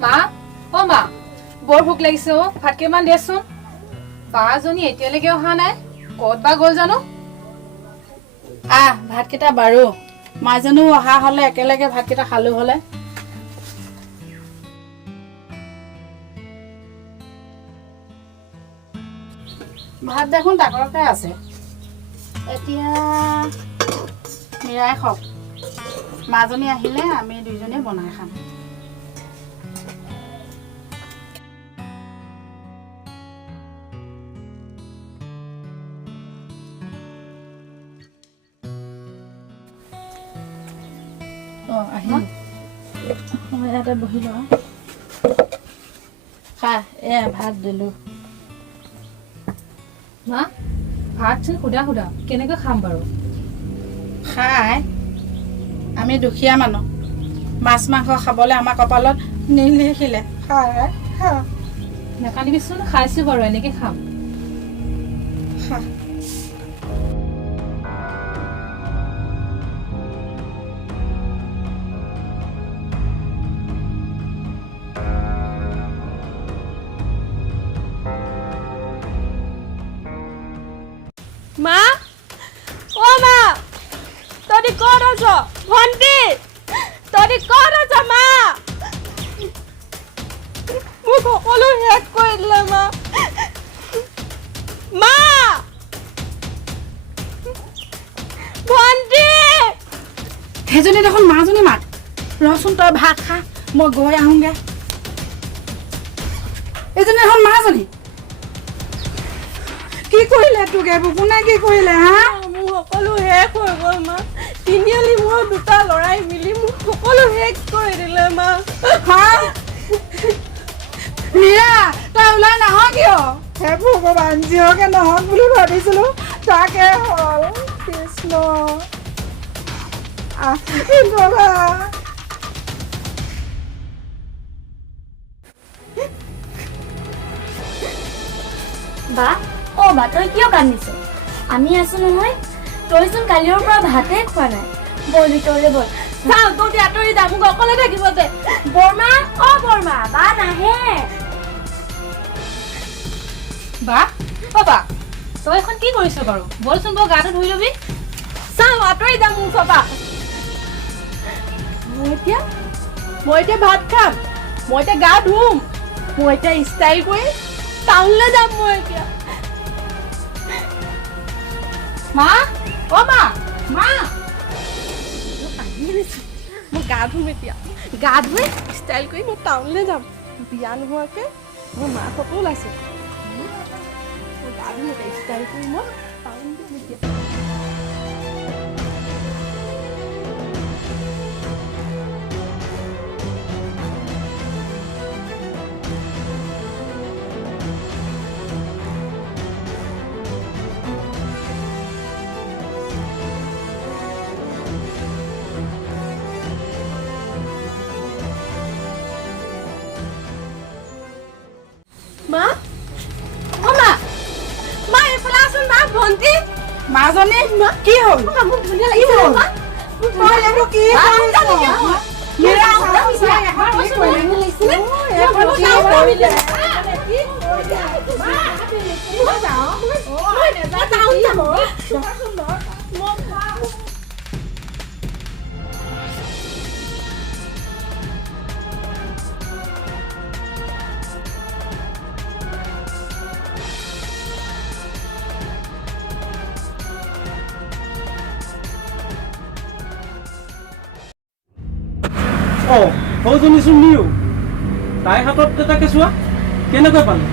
মা অ মা বৰ ভোক লাগিছে অ ভাত কেইমান দিয়াচোন বাজনী এতিয়ালৈকে অহা নাই ক'ত বা গ'ল জানো ভাতকেইটা বাৰু মাজনো অহা হলে একেলগে ভাতকেইটা খালো হলে ভাত দেখোন ডাকৰতে আছে এতিয়া মিৰাই খাওক মাজনী আহিলে আমি দুইজনে বনাই খাম আহিম ইয়াতে বহি লোৱা খা ভাত দিলো মা ভাত চোন সুধা সুধা কেনেকৈ খাম বাৰু খাই আমি দুখীয়া মানুহ মাছ মাংস খাবলৈ আমাৰ কপালত নিলিখিলে খাই খা নাকান্দিবিচোন খাইছো বাৰু এনেকে খাম খা মা ও মা তদি ক'ত আছ ভন্টি তদি ক'ত আছ মা মোক সকলো শেষ কৰি দিলে মা মা ভন্টি সেইজনী দেখোন মাজনী মাত ৰচোন তই ভাত খা মই গৈ আহোঁগে এইজনী দেখোন মাজনী কি কৰিলে তোকে কোনে কি কৰিলে হা মোৰ সকলো শেষ হৈ গ'ল মা তিনিআলি মোৰ দুটা লৰাই মিলি মোক সকলো শেষ কৰি দিলে মা হা মীৰা তই ওলাই নাহ কিয় হে ভগৱান যিহকে নহওক বুলি ভাবিছিলো তাকে হ'ল কৃষ্ণ বা অ বা তই কিয় কান্দিছ আমি আছো নহয় তইচোন কালিৰ পৰা ভাতে খোৱা নাই বল ভিতৰলৈ বল চাওঁ তহঁতি আঁতৰি যা মোক অকলে থাকিব দে বৰমা অ বৰমা বা নাহে বা অ বা তই এখন কি কৰিছ বাৰু বলচোন বৰ গাটো ধুই লবি চাওঁ আঁতৰি যা মোৰ ওচৰপা মই এতিয়া ভাত খাম মই এতিয়া গা ধুম মই এতিয়া ষ্টাইল কৰি টাউনলৈ যাম মই এতিয়া মা অ মা মা মই গা ধুম এতিয়া গা ধুই ষ্টাইল কৰি মই টাউনলৈ যাম বিয়া নোহোৱাকৈ মোৰ মাকতো ওলাইছে মই গা ধুম এতিয়া ষ্টাইল কৰি মই টাউন যাম এতিয়া মা অ মা মা এইফালে আছোন মা ভন্টি মাজনী কি হ'ল মোক ধুনীয়া লাগিছে মা তই এইটো কি মীৰা সৌজনীচোন নিও তাইৰ হাতত এটা কেঁচুৱা কেনেকৈ পালে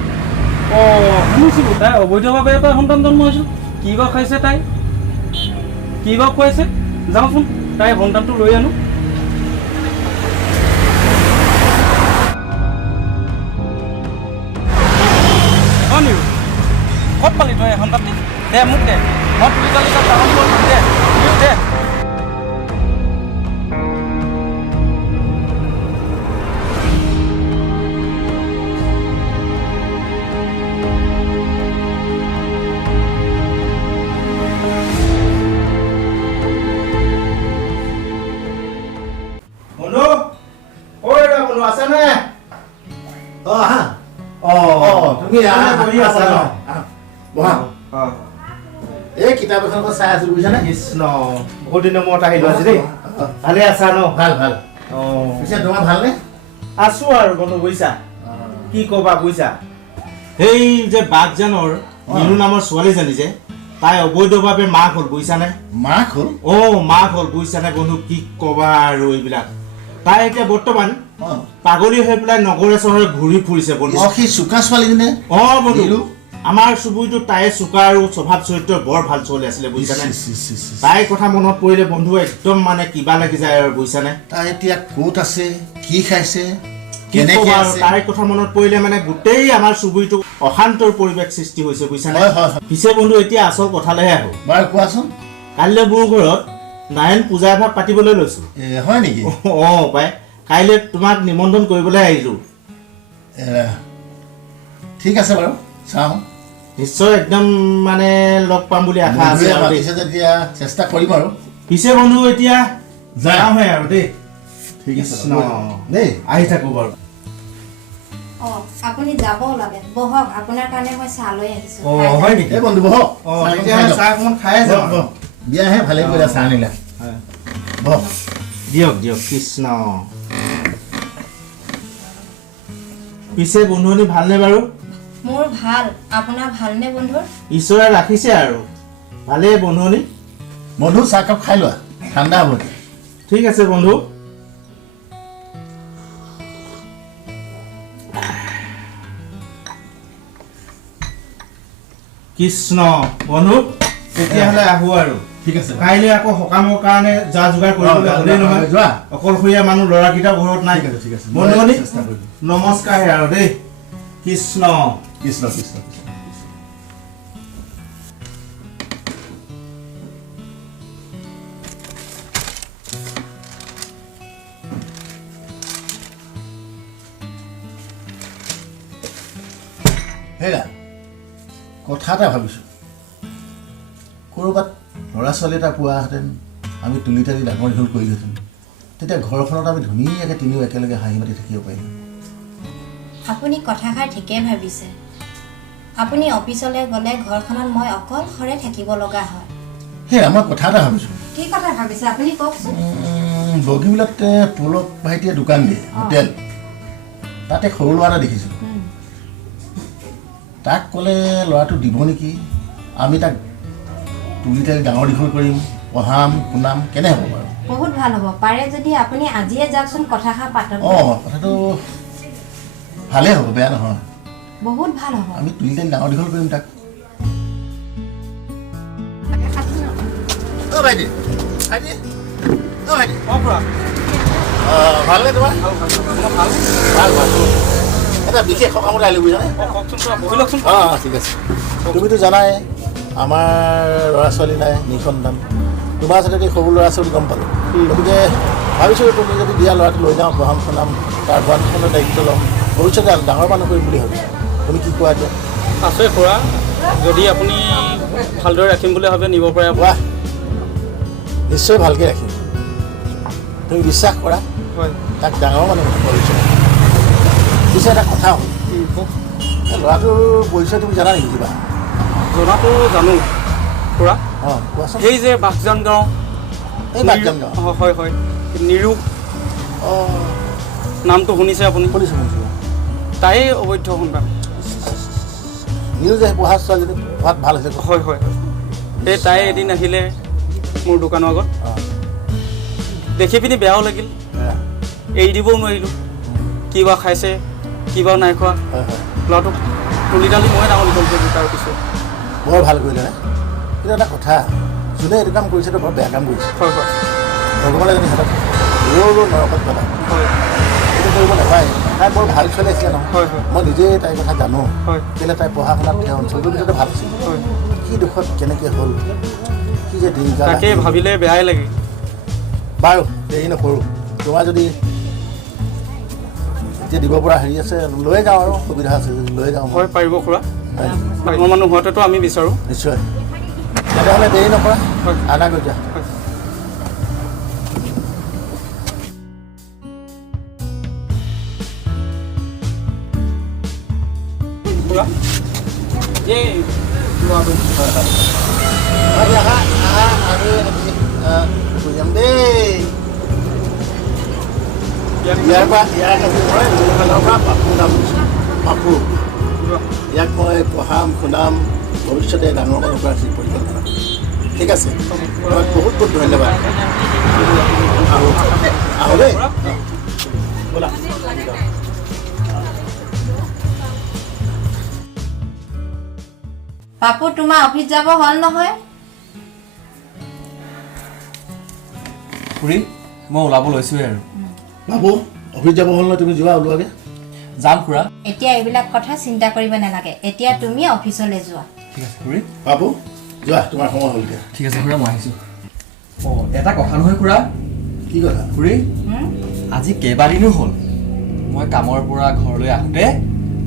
শুনিছিলোঁ তাই অবৈধভাৱে এটা সন্তান জন্ম হৈছিল কি বা খাইছে তাই কি বা খুৱাইছে যাওঁচোন তাই সন্তানটো লৈ আনো নিও ক'ত পালি তই সন্তানটি দে মোক দে মই তুলি তালি তাত ডাঙৰ দে নিও দে তুমি বহি আছা ন? বহা এই কিতাপ এখন চাই আছিলো বুজিছানে কৃষ্ণ বহুত দিনৰ মূৰত আহিলো আজি দেই ভালে আছা ন ভাল ভাল অঁ পিছে তোমাৰ ভালনে আছো আৰু বন্ধু বুজিছা কি ক'বা বুজিছা সেই যে বাঘজানৰ নীলু নামৰ ছোৱালীজনী যে তাই অবৈধভাৱে মাক হ'ল বুজিছানে মাক হ'ল মাক হ'ল বুজিছানে বন্ধু কি ক'বা আৰু এইবিলাক তাই এতিয়া বৰ্তমান পাগলী হৈ পেলাই নগৰে চহৰে ঘূৰি ফুৰিছে বন্ধু সেই চোকা ছোৱালীজনী বন্ধু আমাৰ চুবুৰীটো তাই চোকা আৰু স্বভাৱ চৰিত্ৰ বৰ ভাল চলি আছিলে বুজিছানে তাইৰ কথা মনত পৰিলে বন্ধু একদম মানে কিবা লাগি যায় আৰু বুজিছানে তাই এতিয়া ক'ত আছে কি খাইছে তাইৰ কথা মনত পৰিলে মানে গোটেই আমাৰ চুবুৰীটো অশান্তৰ পৰিৱেশ সৃষ্টি হৈছে বুজিছানে পিছে বন্ধু এতিয়া আচল কথালৈহে আহো বাৰু কোৱাচোন কাইলৈ মোৰ ঘৰত নাৰায়ণ পূজা এভাগ পাতিবলৈ লৈছো হয় নেকি পাই কাইলৈ তোমাক নিমন্ত্ৰণ কৰিবলৈ আহিলো ঠিক আছে বাৰু চাওঁ নিশ্চয় একদম মানে লগ পাম বুলি আশা আছে তেতিয়া চেষ্টা কৰিম আৰু পিছে বন্ধু এতিয়া যাওঁহে আৰু দেই ঠিক আছে দেই আহি থাকো বাৰু আপুনি যাব ওলাবে বহক আপোনাৰ কাৰণে মই চাহ লৈ আহিছো হয় নেকি বন্ধু বহক চাহ অকণমান খাই যাওঁ বিয়াহে ভালে কৰিলা চাহ আনিলা বহক দিয়ক দিয়ক কৃষ্ণ পিছে বন্ধুনি ভালনে বাৰু মোৰ ভাল আপোনাৰ ভালনে বন্ধু ঈশ্বৰে ৰাখিছে আৰু ভালে বন্ধুনি বন্ধু চাহকাপ খাই লোৱা ঠাণ্ডা হ'ব ঠিক আছে বন্ধু কৃষ্ণ বন্ধু তেতিয়াহ'লে আহো আৰু ঠিক আছে কাইলৈ আকৌ সকামৰ কাৰণে যা যোগাৰ কৰিবলৈ হ'লেই নহয় যোৱা অকলশৰীয়া মানুহ ল'ৰাকেইটা ঘৰত নাই ঠিক আছে বন্ধুনি নমস্কাৰ আৰু দেই কৃষ্ণ কৃষ্ণ কৃষ্ণ হেৰা কথা এটা ভাবিছোঁ ক'ৰবাত ল'ৰা ছোৱালী এটা পোৱাহেঁতেন আমি তুলি তালি ডাঙৰ দীঘল কৰিলোহেঁতেন তেতিয়া ঘৰখনত আমি ধুনীয়াকৈ তিনিও একেলগে হাঁহি মাতি থাকিব পাৰিম আপুনি কথাষাৰ ঠিকেই ভাবিছে আপুনি অফিচলৈ গ'লে ঘৰখনত মই অকলশৰে থাকিব লগা হয় হেৰা মই কথা এটা ভাবিছোঁ কি কথা ভাবিছে আপুনি কওকচোন বগীবিলত পুলক ভাইটিয়ে দোকান দিয়ে হোটেল তাতে সৰু ল'ৰা এটা দেখিছিলোঁ তাক ক'লে ল'ৰাটো দিব নেকি আমি তাক তুলি তালি ডাঙৰ দীঘল কৰিম পঢ়াম শুনাম কেনে হ'ব বাৰু বহুত ভাল হ'ব পাৰে যদি আপুনি আজিয়ে যাওকচোন কথাষাৰ পাতক কথাটো ভালেই হ'ব বেয়া নহয় বহুত ভাল হ'ব আমি তুলি তালি ডাঙৰ দীঘল কৰিম তাক ভাইটি ভাইটি ভাইটি ভালনে তোমাৰ ভাল ভাল এটা বিশেষ সকামত আহিলোঁ বুজিছানে ঠিক আছে তুমিতো জানাই আমাৰ ল'ৰা ছোৱালী নাই নিঃসন্তান তোমাৰ চাগে সৰু ল'ৰা ছোৱালী গম পালোঁ গতিকে ভাবিছোঁ তুমি যদি দিয়া ল'ৰাটো লৈ যাওঁ পঢ়াম শুনাম তাৰ ভৰণখনৰ দায়িত্ব ল'ম ভৱিষ্যতে ডাঙৰ মানুহ কৰিম বুলি ভাবিছোঁ তুমি কি কোৱা এতিয়া আছে খুৰা যদি আপুনি ভালদৰে ৰাখিম বুলি ভাবে নিব পাৰে কোৱা নিশ্চয় ভালকৈ ৰাখিম তুমি বিশ্বাস কৰা হয় তাক ডাঙৰ মানুহ ভৱিষ্যতে পিছে এটা কথা হ'ল ল'ৰাটোৰ পৰিচয় তুমি জানা নেকি কিবা জনাটো জানো খুৰা কোৱাচোন সেই যে বাঘজান গাঁও এই বাঘজান গাঁও হয় হয় নিৰু নামটো শুনিছে আপুনি শুনিছোঁ তাই অবৈধ সন্তান নিৰু যে পঢ়া ছোৱালীজনী পঢ়াত ভাল হৈছে হয় হয় সেই তাই এদিন আহিলে মোৰ দোকানৰ আগত দেখি পিনি বেয়াও লাগিল এৰি দিবও নোৱাৰিলোঁ কিবা খাইছে কিবা নাই খোৱা ল'ৰাটোক তুলি তালি মই ডাঙৰ দীঘল কৰিলোঁ তাৰ পিছত বৰ ভাল কৰিলে নে কিন্তু এটা কথা যোনে এইটো কাম কৰিছেতো বৰ বেয়া কাম কৰিছে হয় হয় ভগৱানে যদি সিহঁতক নৰকত পেলায় হয় এইটো কৰিব নাপায় তাই বৰ ভাল ছোৱালী আছিলে নহয় হয় হয় মই নিজেই তাইৰ কথা জানো হয় কেলৈ তাই পঢ়া শুনাত সেই অঞ্চলটোৰ ভিতৰতে ভাল আছিল হয় কি দুখত কেনেকৈ হ'ল কি যে দিন কাল তাকে ভাবিলে বেয়াই লাগে বাৰু দেৰি নকৰোঁ তোমাৰ যদি এতিয়া দিব পৰা হেৰি আছে লৈ যাওঁ আৰু সুবিধা আছে যদি লৈ যাওঁ হয় পাৰিব খুৰা ডাঙৰ মানুহ হোৱাটোতো আমি বিচাৰোঁ নিশ্চয় তেতিয়াহ'লে দেৰি নকৰা হয় আনা গৈ যা খুৰা এই ল'ৰাটো আহা আমি যাম দেই ইয়াৰ কাছে মই মোৰ ফালৰ পৰা পাপু নাম দিছোঁ পাপু ইয়াক মই পঢ়াম শুনাম ভৱিষ্যতে ডাঙৰ মানুহ কৰা পৰিকল্পনা ঠিক আছে তোমাক বহুত বহুত ধন্যবাদ আহো দেই ব'লা পাপু তোমাৰ অফিচ যাব হ'ল নহয় খুৰী মই ওলাব লৈছোৱে আৰু বাবু অফিচ যাব হ'ল নহয় তুমি যোৱা ওলোৱাগে যাম খুৰা এতিয়া এইবিলাক কথা চিন্তা কৰিব নালাগে এতিয়া তুমি অফিচলৈ যোৱা ঠিক আছে খুৰী বাবু যোৱা তোমাৰ সময় হ'ল এতিয়া ঠিক আছে খুৰা মই আহিছোঁ অঁ এটা কথা নহয় খুৰা কি কথা খুৰী আজি কেইবাদিনো হ'ল মই কামৰ পৰা ঘৰলৈ আহোঁতে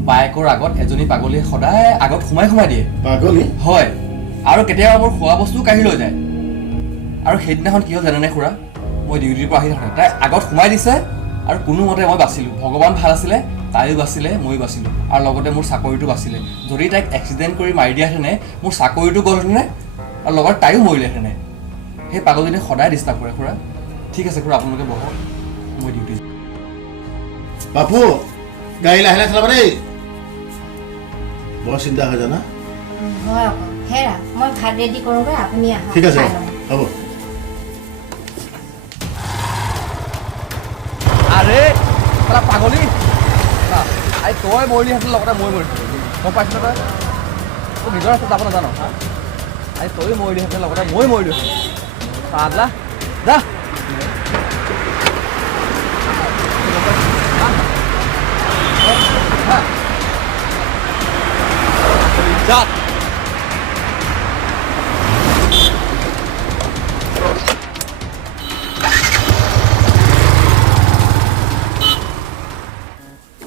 বাইকৰ আগত এজনী পাগলীয়ে সদায় আগত সোমাই দিয়ে পাগলী হয় আৰু কেতিয়াবা মোৰ খোৱা বস্তু কাঢ়ি লৈ যায় আৰু সেইদিনাখন কি হ'ল জানেনে খুৰা মই ডিউটিৰ পৰা আহি থাকোঁতে তাই আগত সোমাই দিছে আৰু কোনোমতে মই বাচিলোঁ ভগৱান ভাল আছিলে তাইও বাচিলে ময়ো বাচিলোঁ আৰু লগতে মোৰ চাকৰিটো বাচিলে যদি তাইক এক্সিডেণ্ট কৰি মাৰি দিয়াহেঁতেনে মোৰ চাকৰিটো গ'লহেঁতেনে আৰু লগত তাইও মৰিলেহেঁতেনে সেই পাগলজনীয়ে সদায় ডিষ্টাৰ্ব কৰে খুৰা ঠিক আছে খুৰা আপোনালোকে বহক মই ডিউটি বাপু গাড়ী লাহে লাহে চলাবা দেই বৰ চিন্তা হৈ জানা হয় আকৌ হেৰা মই ভাত ৰেডি কৰোঁগৈ আপুনি আহক ঠিক আছে খাই লওঁ। হ'ব আৰে পালা পাগলী আই তই মৰিলিহেঁতেন লগতে মই মৰিলোঁ গম পাইছ তই তোৰ নিজৰ ৰাস্তাত যাব নাজানো আই তই মৰিলিহেঁতেন লগতে মই মৰিলোঁ পাগলা যা যা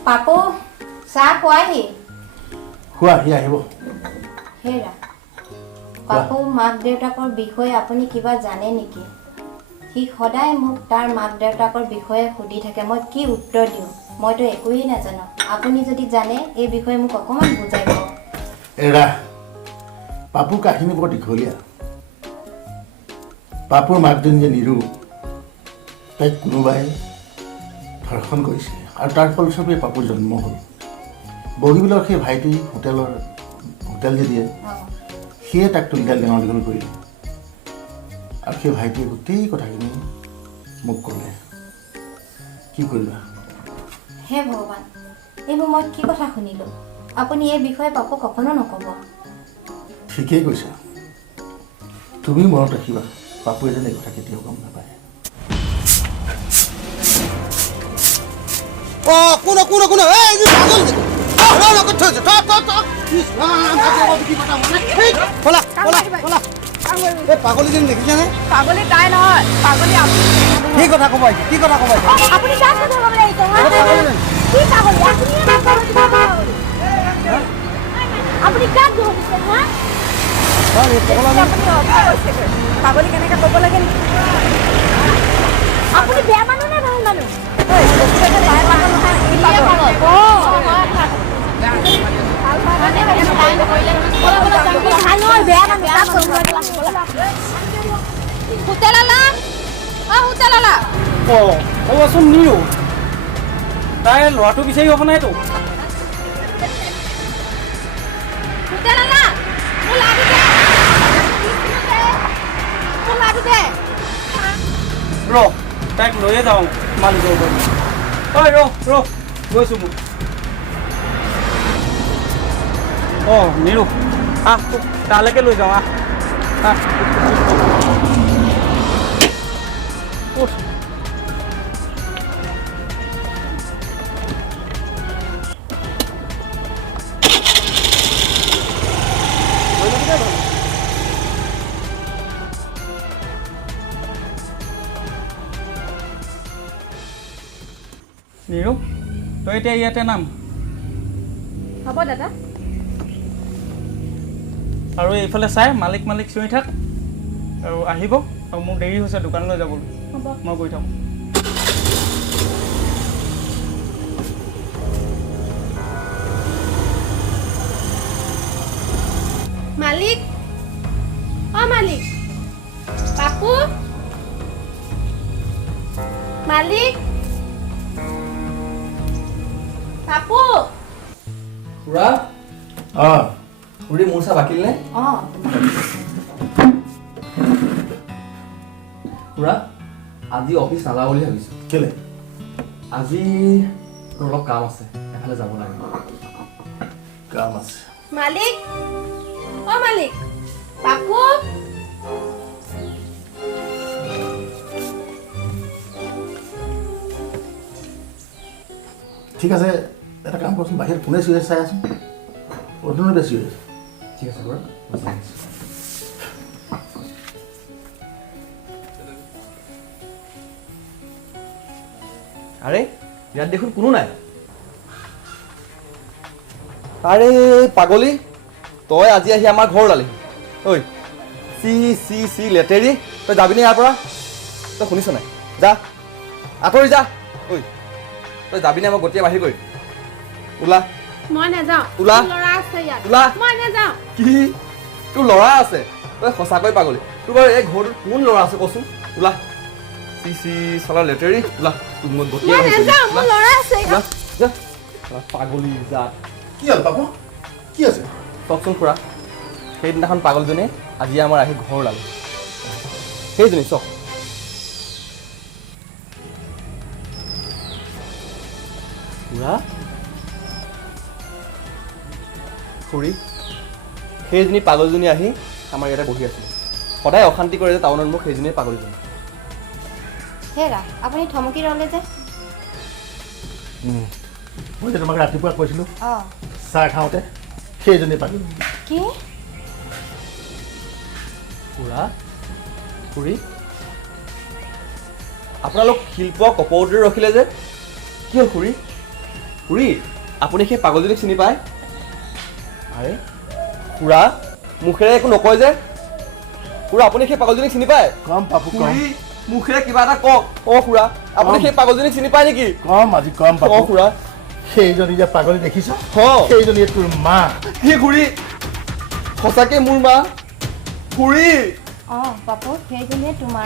পাপু চাহ খোৱাহি খোৱা সি আহিব হেৰা পাপু মাক দেউতাকৰ বিষয়ে আপুনি কিবা জানে নেকি সি সদায় মোক তাৰ মাক দেউতাকৰ বিষয়ে সুধি থাকে মই কি উত্তৰ দিওঁ মইতো একোৱেই নাজানো আপুনি যদি জানে এই বিষয়ে মোক অকণমান বুজাই কওক এৰা পাপুৰ কাহিনী বৰ দীঘলীয়া পাপুৰ মাকজনী যে নিৰু তাইক কোনোবাই ধৰ্ষণ কৰিছে আৰু তাৰ ফলস্বৰূপে পাপুৰ জন্ম হ'ল বগীবিলৰ সেই ভাইটি হোটেল যে দিয়ে সিয়ে তাক তুলিতাল ডাঙৰ দীঘল কৰিলে আৰু সেই ভাইটিয়ে গোটেই কথাখিনি মোক ক'লে কি কৰিবা হে ভগৱান এইবোৰ মই কি কথা শুনিলোঁ আপুনি এই বিষয়ে পাপুক অকণো নক'ব ঠিকেই কৈছা তুমি মনত ৰাখিবা পাপুৱে যেন এই কথা কেতিয়াও গম নাপায় পাগলীজনী দেখিছানে পাগলী তাই নহয় পাগলী আপুনি কি কথা ক'ব আহিছে কি কথা ক'ব আহিছে আপুনি কাক কথা ক'বলৈ আহিছে কি পাগলী আপুনি কাক দোষ দিছে হা পাগলী কেনেকৈ ক'ব লাগে নেকি আপুনি বেয়া মানুহ নে ভাল মানুহ হ'বচোন নিও তাই ল'ৰাটো বিচাৰি হ'ব নাইতো ৰ তাইক লৈয়ে যাওঁ মালিকৰ ঘৰত ঐ ৰ গৈছোঁ মোক অঁ নিৰু আহ তোক তালৈকে লৈ যাওঁ আহ উঠ নিৰু তই এতিয়া ইয়াতে নাম হ'ব দাদা আৰু এইফালে চাই মালিক চিঞৰি থাক আৰু আহিব আৰু মোৰ দেৰি হৈছে দোকানলৈ যাবলৈ মই গৈ থাকোঁ মালিক অ মালিক পাপু মালিক পাপু খুৰা অঁ খুৰী মোৰ চাহ বাকিল নে অঁ খুৰা আজি অফিচ নাযাওঁ বুলি ভাবিছোঁ কেলে আজি অলপ কাম আছে এফালে যাব লাগে কাম আছে মালিক অ মালিক পাপু ঠিক আছে এটা কাম কৰচোন বাহিৰত কোনে চিৰিয়াছ চাই আছো অৰ্জুনে বেছি হৈ আছে ঠিক আছে খুৰা আৰে ইয়াত দেখোন কোনো নাই আৰে পাগলী তই আজি আহি আমাৰ ঘৰ ওলালি ঐ চি চি চি লেতেৰি তই যাবিনে ইয়াৰ পৰা তই শুনিছ নাই যা আঁতৰি যা ঐ তই যাবিনে মই গতিয়ে বাহিৰ কৰি ওলা মই নাযাওঁ ওলা। ল'ৰা আছে ইয়াত ওলা। মই নাযাওঁ কি তোৰ ল'ৰা আছে তই সঁচাকৈ পাগলী তোৰ বাৰু এই ঘৰটোত কোন ল'ৰা আছে কচোন ওলা চি চি চলা লেতেৰি ওলা তোক মই গতিয়ে মই বাহিৰ কৰিম। নাযাওঁ মোৰ ওলা। ল'ৰা আছে ওলা, যা। ওলা, পাগলী যা কি হ'ল পাপু কি আছে চাওকচোন খুৰা সেইদিনাখন পাগলজনীয়ে আজি আমাৰ আহি ঘৰ ওলালে সেইজনী চাওক খুৰা খুৰী সেইজনী পাগলজনী আহি আমাৰ ইয়াতে বহি আছিলে সদায় অশান্তি কৰে যে টাউনত মোক সেইজনীয়ে পাগলজনী হেৰা আপুনি থমকি ৰ'লে যে মই যে তোমাক ৰাতিপুৱা কৈছিলোঁ অঁ চাহ খাওঁতে সেইজনী পালোঁ কি খুৰা খুৰী আপোনালোক শিল্প কপৌতি ৰখিলে যে কি হ'ল খুৰী খুৰী আপুনি সেই পাগলজনীক চিনি পায় আৰে খুৰা মুখেৰে একো নকয় যে খুৰা আপুনি সেই পাগলজনীক চিনি পায় কম পাপু কম খুৰী মুখেৰে কিবা এটা কওক অঁ খুৰা আপুনি সেই পাগলজনীক চিনি পায় নেকি কম আজি কম অঁ পাপু খুৰা সেইজনী যে পাগলী দেখিছ অঁ সেইজনী তোৰ মা কি খুৰী সঁচাকে মোৰ মা খুৰী অঁ পাপু সেইজনীয়ে তোমাৰ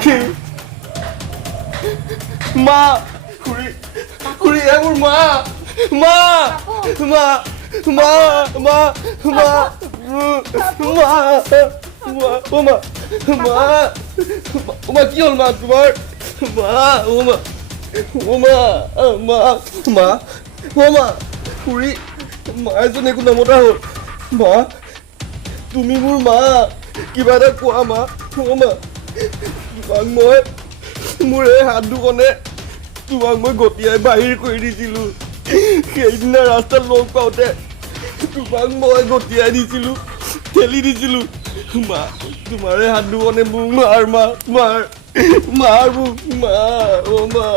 মা খুৰী খুৰী এ মোৰ মা মা মা মা মা মা মা কি হ'ল মা তোমাৰ মা মা মা মা খুৰী মায়েচোন একো নমতা হ'ল মা তুমি মোৰ মা কিবা এটা কোৱা মা মা তোমাক মই মোৰ এই হাত দুখনে তোমাক মই গতিয়াই বাহিৰ কৰি দিছিলোঁ সেইদিনা ৰাস্তাত লগ পাওঁতে তোমাক মই গতিয়াই দিছিলোঁ ঠেলি দিছিলোঁ মা তোমাৰ এই হাত দুখনে মোক মাৰ মা মাৰ মাৰ মোক মা অ' মা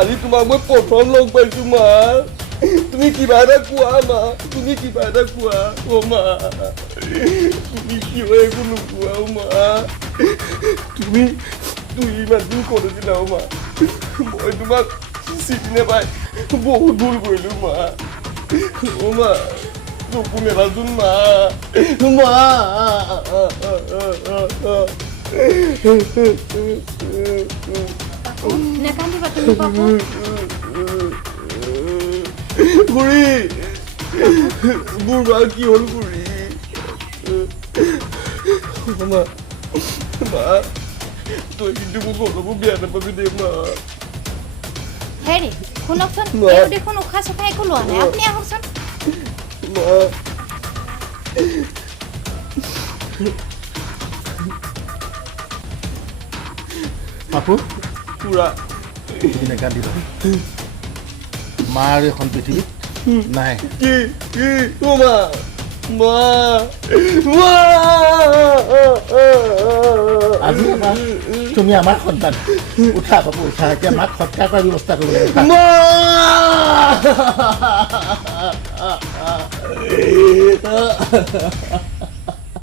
আজি তোমাক মই প্ৰথম লগ পাইছোঁ মা তুমি কিবা এটা কোৱা মা তুমি কিবা এটা কোৱা অ' মা তুমি কিয় একো নোকোৱা অ' মা তুমি ইমান দিন ক'ত আছিলা অ' মা মই তোমাক চিনি নাপাই বহুত ভুল কৰিলোঁ মা অ' মা চকু মেলাচোন মা মা নেকান্দিবা তুমি পাপু খুৰী মোৰ মা কি হ'ল খুৰী মা মা তই কিন্তু মোক অলপো বেয়া নাপাবি দেই মা হেৰি শুনকচোন মা। তেওঁ দেখোন উশাহ চোশাহ একো লোৱা নাই আপুনি আহকচোন মা পাপু খুৰা নেকান্দিবা মাৰ এখন পৃথিৱীত নাই কি অ' মা মা মা আজি তুমি আমাৰ সন্তান উঠা পাপু উঠা এতিয়া মাক সৎকাৰ কৰাৰ ব্যৱস্থা কৰিব লাগিব উঠা। মা